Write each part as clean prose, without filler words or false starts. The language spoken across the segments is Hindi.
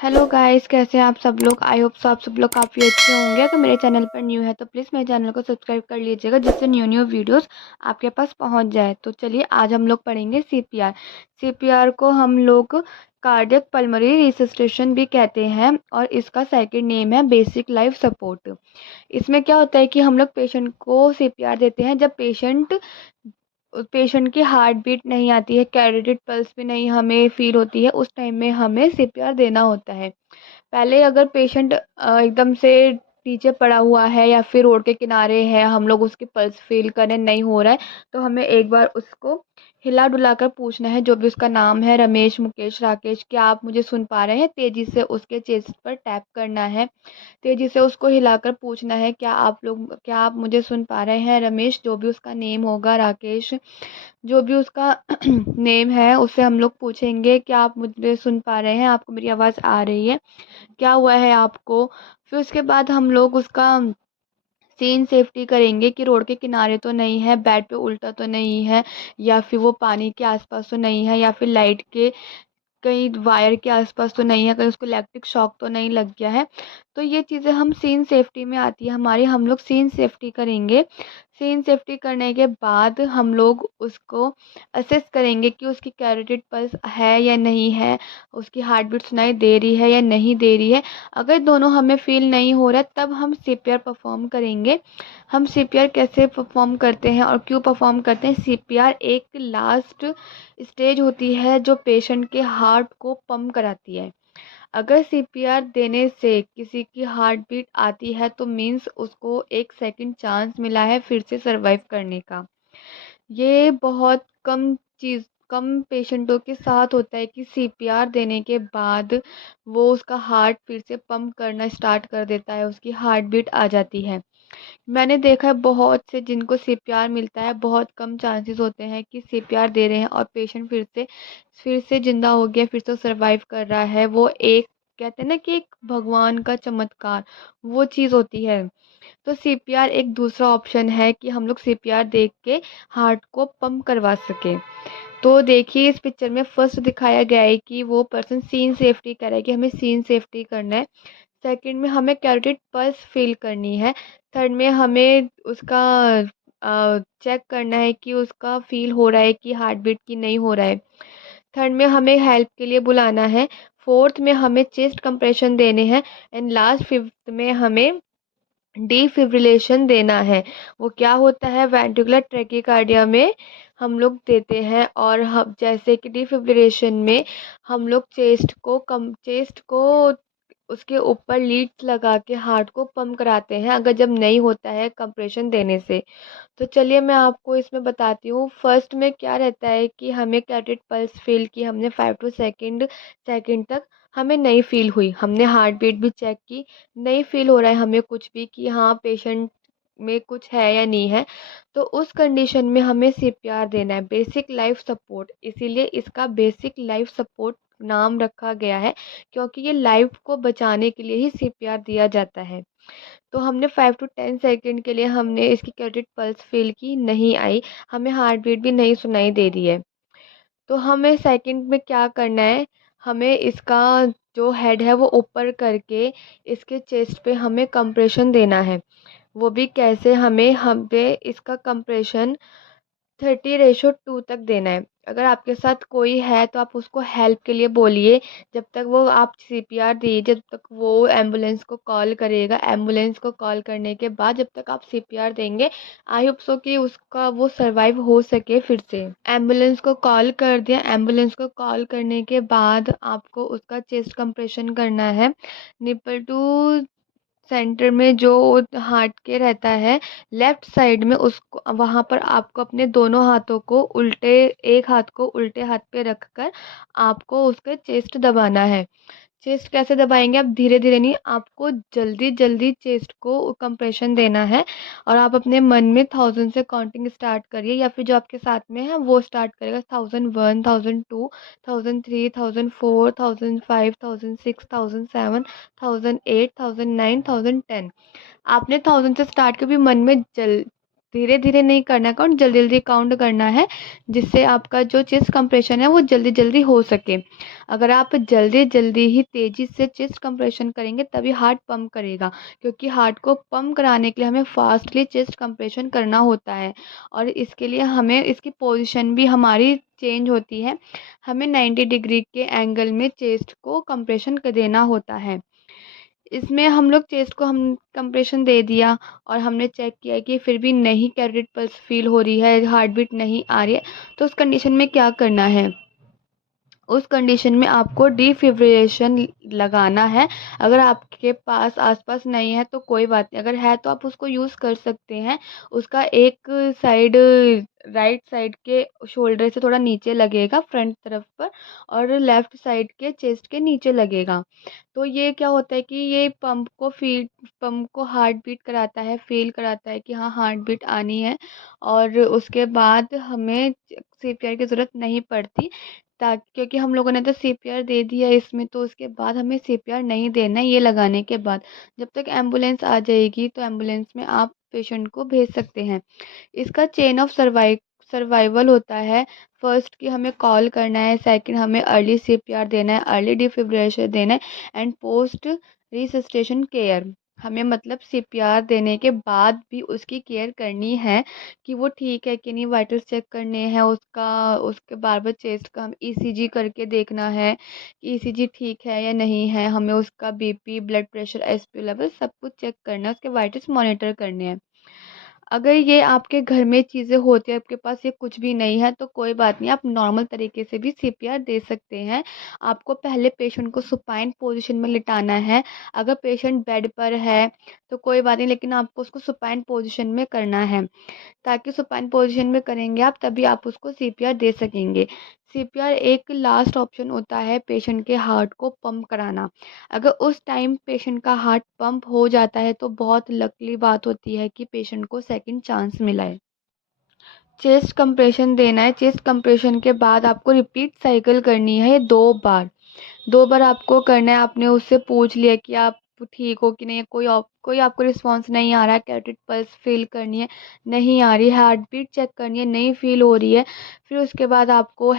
हेलो गाइस, कैसे हैं आप सब लोग। आई होप सो आप सब लोग काफ़ी अच्छे होंगे। अगर मेरे चैनल पर न्यू है तो प्लीज़ मेरे चैनल को सब्सक्राइब कर लीजिएगा, जिससे न्यू न्यू वीडियोस आपके पास पहुंच जाए। तो चलिए आज हम लोग पढ़ेंगे सीपीआर। सीपीआर को हम लोग कार्डियक पल्मोनरी रिसस्टेशन भी कहते हैं और इसका सेकंड नेम है बेसिक लाइफ सपोर्ट। इसमें क्या होता है कि हम लोग पेशेंट को सीपीआर देते हैं जब पेशेंट की हार्ट बीट नहीं आती है, कैरोटिड पल्स भी नहीं हमें फील होती है, उस टाइम में हमें सीपीआर देना होता है। पहले अगर पेशेंट एकदम से नीचे पड़ा हुआ है या फिर रोड के किनारे है, हम लोग उसकी पल्स फील करें नहीं हो रहा है, तो हमें एक बार उसको हिला डुला कर पूछना है, जो भी उसका नाम है, रमेश, मुकेश, राकेश, क्या आप मुझे सुन पा रहे हैं। तेजी से उसके चेस्ट पर टैप करना है, तेजी से उसको हिलाकर पूछना है, क्या आप मुझे सुन पा रहे हैं रमेश, जो भी उसका नेम होगा, राकेश, जो भी उसका नेम है, उससे हम लोग पूछेंगे क्या आप मुझे सुन पा रहे हैं, आपको मेरी आवाज़ आ रही है, क्या हुआ है आपको। फिर उसके बाद हम लोग उसका सीन सेफ्टी करेंगे कि रोड के किनारे तो नहीं है, बेड पे उल्टा तो नहीं है, या फिर वो पानी के आसपास तो नहीं है, या फिर लाइट के कहीं वायर के आसपास तो नहीं है, कहीं उसको इलेक्ट्रिक शॉक तो नहीं लग गया है। तो ये चीज़ें हम सीन सेफ्टी में आती है हमारी, हम लोग सीन सेफ्टी करेंगे। सीन सेफ्टी करने के बाद हम लोग उसको असेस करेंगे कि उसकी कैरोटिड पल्स है या नहीं है, उसकी हार्ट बीट सुनाई दे रही है या नहीं दे रही है। अगर दोनों हमें फील नहीं हो रहा है तब हम सीपीआर परफॉर्म करेंगे। हम सीपीआर कैसे परफॉर्म करते हैं और क्यों परफॉर्म करते हैं। सीपीआर एक लास्ट स्टेज होती है जो पेशेंट के हार्ट को पंप कराती है। अगर सीपीआर देने से किसी की हार्ट बीट आती है तो मीन्स उसको एक सेकंड चांस मिला है फिर से सरवाइव करने का। ये बहुत कम पेशेंटों के साथ होता है कि सीपीआर देने के बाद वो उसका हार्ट फिर से पंप करना स्टार्ट कर देता है, उसकी हार्ट बीट आ जाती है। मैंने देखा है बहुत से जिनको सीपीआर मिलता है, बहुत कम चांसेस होते हैं कि सीपीआर दे रहे हैं और पेशेंट फिर से जिंदा हो गया, फिर से सरवाइव कर रहा है। वो एक कहते हैं ना कि एक भगवान का चमत्कार, वो चीज़ होती है। तो सीपीआर एक दूसरा ऑप्शन है कि हम लोग सीपीआर देख के हार्ट को पंप करवा सके। तो देखिए इस पिक्चर में फर्स्ट दिखाया गया है कि वो पर्सन सीन सेफ्टी कर रहा है कि हमें सीन सेफ्टी करना है। सेकंड में हमें कैरोटिड पल्स फील करनी है। थर्ड में हमें उसका चेक करना है कि उसका फील हो रहा है कि हार्ट बीट की नहीं हो रहा है। थर्ड में हमें हेल्प के लिए बुलाना है। फोर्थ में हमें चेस्ट कंप्रेशन देने हैं। एंड लास्ट फिफ्थ में हमें डिफिब्रिलेशन देना है। वो क्या होता है, वेंट्रिकुलर ट्रैकीकार्डिया में हम लोग देते हैं। और हम जैसे कि डिफिब्रिलेशन में हम लोग चेस्ट को उसके ऊपर लीड्स लगा के हार्ट को पंप कराते हैं, अगर जब नहीं होता है कंप्रेशन देने से। तो चलिए मैं आपको इसमें बताती हूँ। फर्स्ट में क्या रहता है कि हमें कैरोटिड पल्स फील की, हमने 5 to 2 सेकेंड तक हमें नहीं फील हुई, हमने हार्ट बीट भी चेक की, नहीं फील हो रहा है हमें कुछ भी कि हाँ पेशेंट में कुछ है या नहीं है। तो उस कंडीशन में हमें सीपीआर देना है, बेसिक लाइफ सपोर्ट। इसीलिए इसका बेसिक लाइफ सपोर्ट नाम रखा गया है, क्योंकि ये लाइफ को बचाने के लिए ही सीपीआर दिया जाता है। तो हमने 5 to 10 सेकेंड के लिए हमने इसकी कैरोटिड पल्स फील की, नहीं आई, हमें हार्ट बीट भी नहीं सुनाई दे रही है। तो हमें सेकंड में क्या करना है, हमें इसका जो हेड है वो ऊपर करके इसके चेस्ट पे हमें कंप्रेशन देना है। वो भी कैसे, हमें इसका कंप्रेशन 30:2 तक देना है। अगर आपके साथ कोई है तो आप उसको हेल्प के लिए बोलिए, जब तक वो आप सीपीआर दीजिए जब तक वो एम्बुलेंस को कॉल करेगा। एम्बुलेंस को कॉल करने के बाद जब तक आप सीपीआर देंगे, आई होप सो कि उसका वो सरवाइव हो सके फिर से। एम्बुलेंस को कॉल कर दिया, एम्बुलेंस को कॉल करने के बाद आपको उसका चेस्ट कंप्रेशन करना है। निपल टू सेंटर में जो हार्ट के रहता है, लेफ्ट साइड में, उसको वहाँ पर आपको अपने दोनों हाथों को उल्टे, एक हाथ को उल्टे हाथ पे रखकर आपको उसका चेस्ट दबाना है। चेस्ट कैसे दबाएंगे आप, धीरे धीरे नहीं, आपको जल्दी जल्दी चेस्ट को कंप्रेशन देना है। और आप अपने मन में 1000 से काउंटिंग स्टार्ट करिए, या फिर जो आपके साथ में है वो स्टार्ट करेगा। 1001, 1002, 1003, 1004, 1005, 1006, 1007, 1008, 1009, 1010। आपने 1000 से स्टार्ट कर भी मन में जल धीरे धीरे नहीं करना है काउंट, जल्दी जल्दी काउंट करना है, जिससे आपका जो चेस्ट कंप्रेशन है वो जल्दी जल्दी हो सके। अगर आप जल्दी जल्दी ही तेज़ी से चेस्ट कंप्रेशन करेंगे तभी हार्ट पंप करेगा, क्योंकि हार्ट को पंप कराने के लिए हमें फास्टली चेस्ट कंप्रेशन करना होता है, और इसके लिए हमें इसकी पोजीशन भी हमारी चेंज होती है। हमें 90 डिग्री के एंगल में चेस्ट को कंप्रेशन देना होता है। इसमें हम लोग चेस्ट को हम कंप्रेशन दे दिया और हमने चेक किया कि फिर भी नहीं कैरोटिड पल्स फील हो रही है, हार्ट बीट नहीं आ रही है, तो उस कंडीशन में क्या करना है? उस कंडीशन में आपको डिफिब्रिलेशन लगाना है। अगर आपके पास आसपास नहीं है तो कोई बात नहीं, अगर है तो आप उसको यूज़ कर सकते हैं। उसका एक साइड राइट साइड के शोल्डर से थोड़ा नीचे लगेगा फ्रंट तरफ पर, और लेफ़्ट साइड के चेस्ट के नीचे लगेगा। तो ये क्या होता है कि ये पंप को हार्ट बीट कराता है, फ़ील कराता है कि हाँ, हार्ट बीट आनी है, और उसके बाद हमें सीपीआर की ज़रूरत नहीं पड़ती। क्योंकि हम लोगों ने तो सीपीआर दे दिया इसमें, तो उसके बाद हमें सीपीआर नहीं देना है ये लगाने के बाद। जब तक एम्बुलेंस आ जाएगी तो एम्बुलेंस में आप पेशेंट को भेज सकते हैं। इसका चेन ऑफ सर्वाइवल होता है। फर्स्ट कि हमें कॉल करना है, सेकंड हमें अर्ली सीपीआर देना है, अर्ली डिफिब्रिलेशन देना है, एंड पोस्ट रिसस्टेशन केयर। हमें मतलब सीपीआर देने के बाद भी उसकी केयर करनी है कि वो ठीक है कि नहीं, वाइटल्स चेक करने हैं उसका, उसके बार-बार चेस्ट का हम ईसीजी करके देखना है कि ईसीजी ठीक है या नहीं है, हमें उसका BP, blood pressure, SP level सब कुछ चेक करना है, उसके वाइटल्स मॉनिटर करने हैं। अगर ये आपके घर में चीज़ें होती हैं, आपके पास ये कुछ भी नहीं है तो कोई बात नहीं, आप नॉर्मल तरीके से भी सीपीआर दे सकते हैं। आपको पहले पेशेंट को सुपाइन पोज़ीशन में लिटाना है। अगर पेशेंट बेड पर है तो कोई बात नहीं, लेकिन आपको उसको सुपाइन पोज़ीशन में करना है। ताकि सुपाइन पोजीशन में करेंगे आप, तभी आप उसको सीपीआर दे सकेंगे। सीपीआर एक लास्ट ऑप्शन होता है पेशेंट के हार्ट को पंप कराना। अगर उस टाइम पेशेंट का हार्ट पंप हो जाता है तो बहुत लकीली बात होती है कि पेशेंट को सेकंड चांस मिला है। चेस्ट कंप्रेशन देना है, चेस्ट कंप्रेशन के बाद आपको रिपीट साइकिल करनी है 2 बार। 2 बार आपको करना है। आपने उससे पूछ लिया कि आप ठीक हो कि नहीं, कोई आपको रिस्पॉन्स नहीं आ रहा है, कैरोटिड पल्स फ़ील करनी है, नहीं आ रही है, हार्ट बीट चेक करनी है, नहीं फ़ील हो रही है। फिर उसके बाद आपको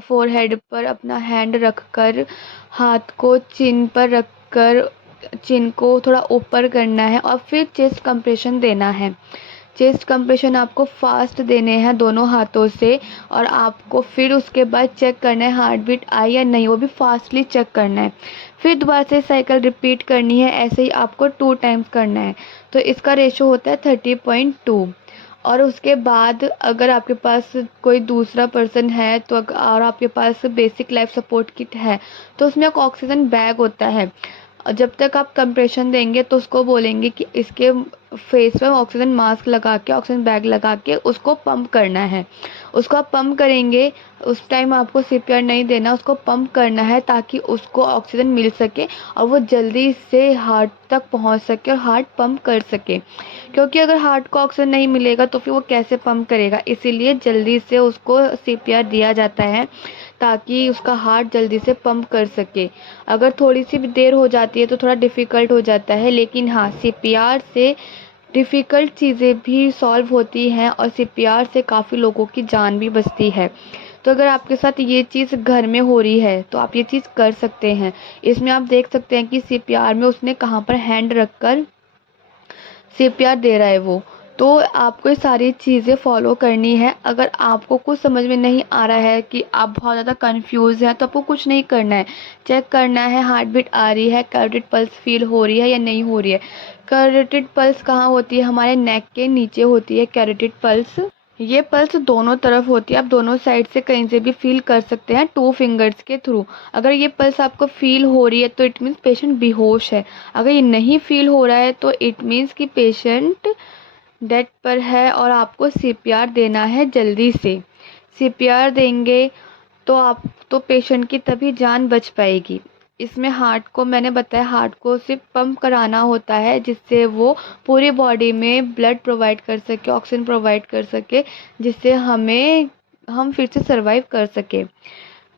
फ़ोरहेड पर अपना हैंड रख कर, हाथ को चिन पर रख कर, चिन को थोड़ा ऊपर करना है और फिर चेस्ट कंप्रेशन देना है। चेस्ट कंप्रेशन आपको फास्ट देने हैं दोनों हाथों से, और आपको फिर उसके बाद चेक करना है हार्ट बीट आई या नहीं, वो भी फास्टली चेक करना है। फिर दोबारा से साइकिल रिपीट करनी है, ऐसे ही आपको 2 टाइम्स करना है। तो इसका रेशो होता है 30.2। और उसके बाद अगर आपके पास कोई दूसरा पर्सन है तो और आपके पास बेसिक लाइफ सपोर्ट किट है तो उसमें एक ऑक्सीजन बैग होता है। और जब तक आप कंप्रेशन देंगे तो उसको बोलेंगे कि इसके फेस पे ऑक्सीजन मास्क लगा के, ऑक्सीजन बैग लगा के उसको पंप करना है। उसको आप पंप करेंगे, उस टाइम आपको सीपीआर नहीं देना, उसको पंप करना है ताकि उसको ऑक्सीजन मिल सके और वो जल्दी से हार्ट तक पहुंच सके और हार्ट पंप कर सके। क्योंकि अगर हार्ट को ऑक्सीजन नहीं मिलेगा तो फिर वो कैसे पंप करेगा, इसीलिए जल्दी से उसको सीपीआर दिया जाता है ताकि उसका हार्ट जल्दी से पंप कर सके। अगर थोड़ी सी भी देर हो जाती है तो थोड़ा डिफ़िकल्ट हो जाता है, लेकिन हाँ, सीपीआर से डिफ़िकल्ट चीज़ें भी सॉल्व होती हैं और सीपीआर से काफ़ी लोगों की जान भी बचती है। तो अगर आपके साथ ये चीज़ घर में हो रही है तो आप ये चीज़ कर सकते हैं। इसमें आप देख सकते हैं कि सीपीआर में उसने कहाँ पर हैंड रखकर सीपीआर दे रहा है वो। तो आपको ये सारी चीज़ें फ़ॉलो करनी है। अगर आपको कुछ समझ में नहीं आ रहा है कि आप बहुत ज़्यादा कन्फ्यूज़ हैं तो आपको कुछ नहीं करना है। चेक करना है हार्ट बीट आ रही है, कैरोटिड पल्स फ़ील हो रही है या नहीं हो रही है। कैरोटिड पल्स कहाँ होती है? हमारे नेक के नीचे होती है कैरोटिड पल्स। ये पल्स दोनों तरफ होती है, आप दोनों साइड से कहीं से भी फ़ील कर सकते हैं 2 फिंगर्स के थ्रू। अगर ये पल्स आपको फ़ील हो रही है तो इट मीन्स पेशेंट बेहोश है। अगर ये नहीं फ़ील हो रहा है तो इट मीन्स कि पेशेंट डेड पर है और आपको सीपीआर देना है जल्दी से। सीपीआर देंगे तो पेशेंट की तभी जान बच पाएगी। इसमें हार्ट को मैंने बताया, हार्ट को सिर्फ पंप कराना होता है जिससे वो पूरी बॉडी में ब्लड प्रोवाइड कर सके, ऑक्सीजन प्रोवाइड कर सके, जिससे हम फिर से सर्वाइव कर सके।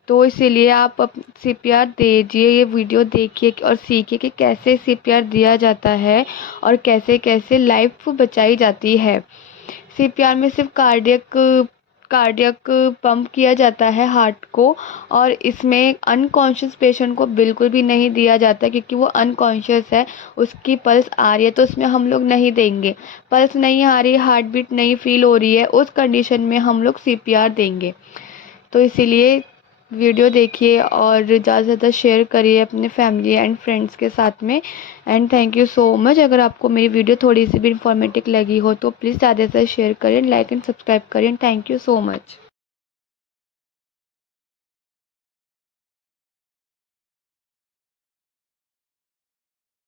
तो इसीलिए आप सीपीआर दीजिए, ये वीडियो देखिए और सीखिए कि कैसे सीपीआर दिया जाता है और कैसे कैसे लाइफ बचाई जाती है। सीपीआर में सिर्फ कार्डियक पंप किया जाता है हार्ट को, और इसमें अनकॉन्शियस पेशेंट को बिल्कुल भी नहीं दिया जाता, क्योंकि वो अनकॉन्शियस है, उसकी पल्स आ रही है तो उसमें हम लोग नहीं देंगे। पल्स नहीं आ रही, हार्ट बीट नहीं फील हो रही है, उस कंडीशन में हम लोग सीपीआर देंगे। तो इसीलिए वीडियो देखिए और ज़्यादा से ज़्यादा शेयर करिए अपने फैमिली एंड फ्रेंड्स के साथ में। And thank you so much. अगर आपको मेरी वीडियो थोड़ी सी भी इंफॉर्मेटिव लगी हो तो प्लीज़ ज़्यादा से शेयर करें, लाइक एंड सब्सक्राइब करें। Thank you so much.